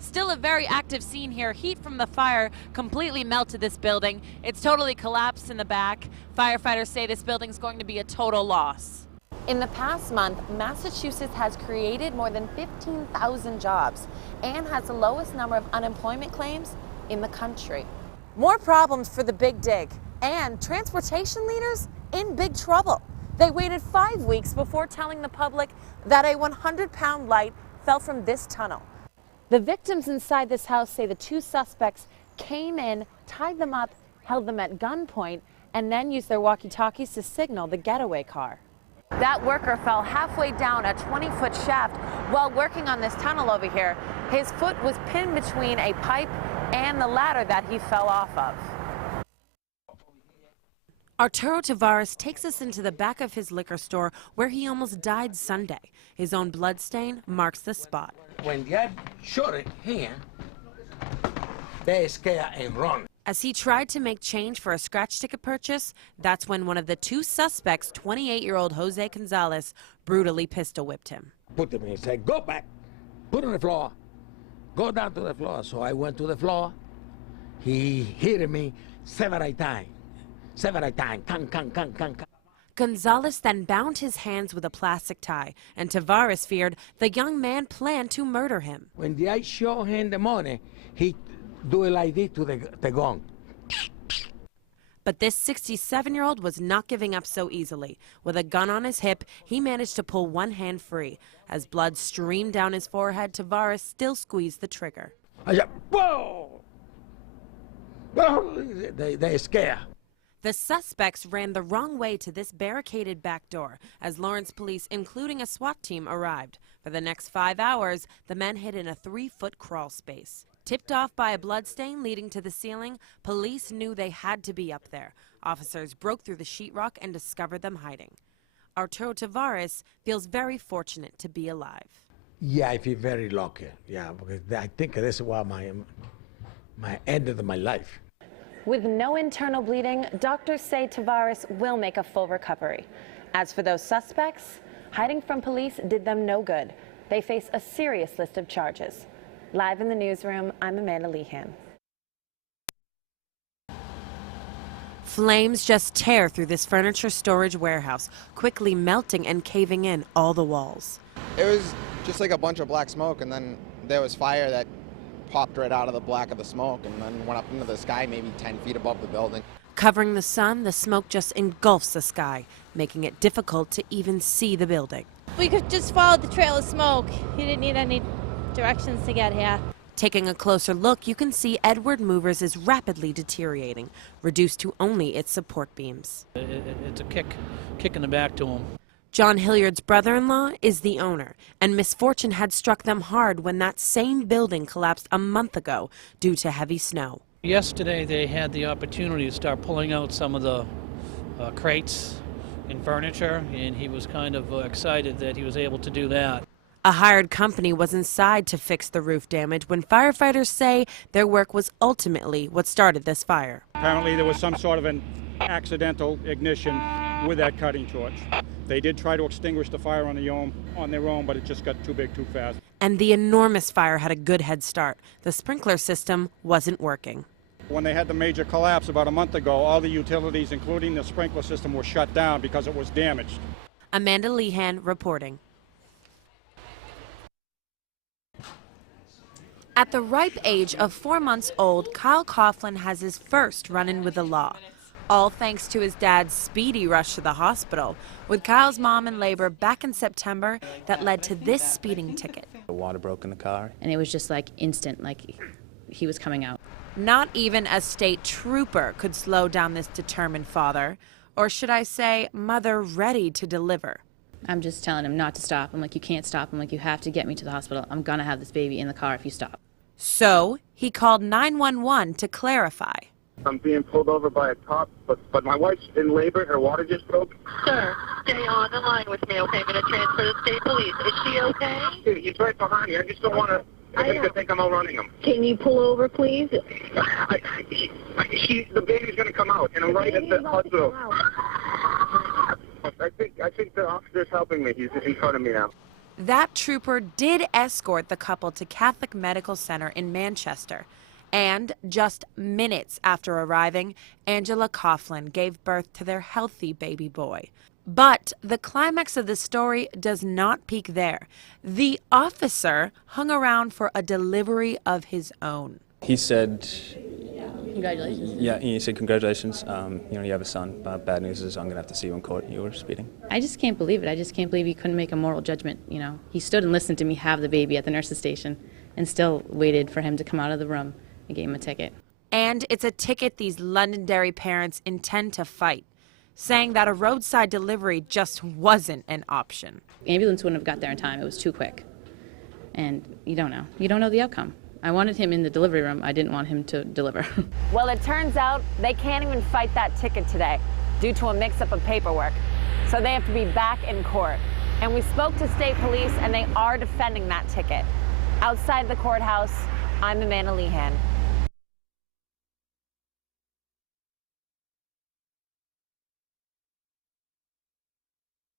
Still a very active scene here. Heat from the fire completely melted this building. It's totally collapsed in the back. Firefighters say this building is going to be a total loss. In the past month, Massachusetts has created more than 15,000 jobs and has the lowest number of unemployment claims in the country. More problems for the big dig, and transportation leaders in big trouble. They waited 5 weeks before telling the public that a 100-pound light fell from this tunnel. The victims inside this house say the two suspects came in, tied them up, held them at gunpoint, and then used their walkie-talkies to signal the getaway car. That worker fell halfway down a 20-foot shaft while working on this tunnel over here. His foot was pinned between a pipe and the ladder that he fell off of. Arturo Tavares takes us into the back of his liquor store where he almost died Sunday. His own bloodstain marks the spot. When the guy shot it here, they scared and run. As he tried to make change for a scratch ticket purchase, that's when one of the two suspects, 28-year-old Jose Gonzalez, brutally pistol whipped him. Put him in and said, go back, put on the floor, go down to the floor. So I went to the floor. He hit me several times. Gonzalez then bound his hands with a plastic tie, and Tavares feared the young man planned to murder him. When the I show him the money, he do it like this to the gun. But this 67-year-old was not giving up so easily. With a gun on his hip, he managed to pull one hand free. As blood streamed down his forehead, Tavares still squeezed the trigger. I said, whoa! They scared. The suspects ran the wrong way to this barricaded back door as Lawrence police, including a SWAT team, arrived. For the next 5 hours, the men hid in a 3-foot crawl space. Tipped off by a bloodstain leading to the ceiling, police knew they had to be up there. Officers broke through the sheetrock and discovered them hiding. Arturo Tavares feels very fortunate to be alive. Yeah, I feel very lucky. Yeah, because I think this is what my end of my life. With no internal bleeding, doctors say Tavares will make a full recovery. As for those suspects, hiding from police did them no good. They face a serious list of charges. Live in the newsroom, I'm Amanda.lehan. Flames just tear through this furniture storage warehouse, quickly melting and caving in all the walls. It was just like a bunch of black smoke, and then there was fire that popped right out of the black of the smoke and then went up into the sky maybe 10 feet above the building. Covering the sun, the smoke just engulfs the sky, making it difficult to even see the building. We could just follow the trail of smoke. You didn't need any directions to get here. Taking a closer look, you can see Edward Movers is rapidly deteriorating, reduced to only its support beams. It's a kick in the back to him. John Hilliard's brother-in-law is the owner, and misfortune had struck them hard when that same building collapsed a month ago due to heavy snow. Yesterday they had the opportunity to start pulling out some of the crates and furniture, and he was kind of excited that he was able to do that. A hired company was inside to fix the roof damage when firefighters say their work was ultimately what started this fire. Apparently there was some sort of an accidental ignition with that cutting torch. They did try to extinguish the fire on their own, but it just got too big too fast. And the enormous fire had a good head start. The sprinkler system wasn't working. When they had the major collapse about a month ago, all the utilities, including the sprinkler system, were shut down because it was damaged. Amanda.lehan reporting. At the ripe age of 4 months old, Kyle Coughlin has his first run-in with the law. All thanks to his dad's speedy rush to the hospital. With Kyle's mom in labor back in September, that led to this speeding ticket. The water broke in the car. And it was just like instant, like he was coming out. Not even a state trooper could slow down this determined father, or should I say, mother ready to deliver. I'm just telling him not to stop. I'm like, you can't stop. I'm like, you have to get me to the hospital. I'm gonna have this baby in the car if you stop. So he called 911 to clarify. I'm being pulled over by a cop, but my wife's in labor. Her water just broke. Sir, stay on the line with me, okay? I'm going to transfer to state police. Is she okay? Dude, he's right behind me. I just don't want to. I think I'm outrunning him. Can you pull over, please? The baby's going to come out, and I'm right at the hospital. I think the officer's helping me. He's in front of me now. That trooper did escort the couple to Catholic Medical Center in Manchester. And just minutes after arriving, Angela Coughlin gave birth to their healthy baby boy. But the climax of the story does not peak there. The officer hung around for a delivery of his own. He said, Congratulations. yeah, he said, congratulations, you have a son. Bad news is I'm going to have to see you in court. You were speeding. I just can't believe it. I just can't believe he couldn't make a moral judgment, He stood and listened to me have the baby at the nurse's station and still waited for him to come out of the room and gave him a ticket. And it's a ticket these Londonderry parents intend to fight, saying that a roadside delivery just wasn't an option. The ambulance wouldn't have got there in time. It was too quick. And you don't know. You don't know the outcome. I wanted him in the delivery room. I didn't want him to deliver. Well, it turns out they can't even fight that ticket today due to a mix-up of paperwork. So they have to be back in court. And we spoke to state police, and they are defending that ticket. Outside the courthouse, I'm Amanda.lehan.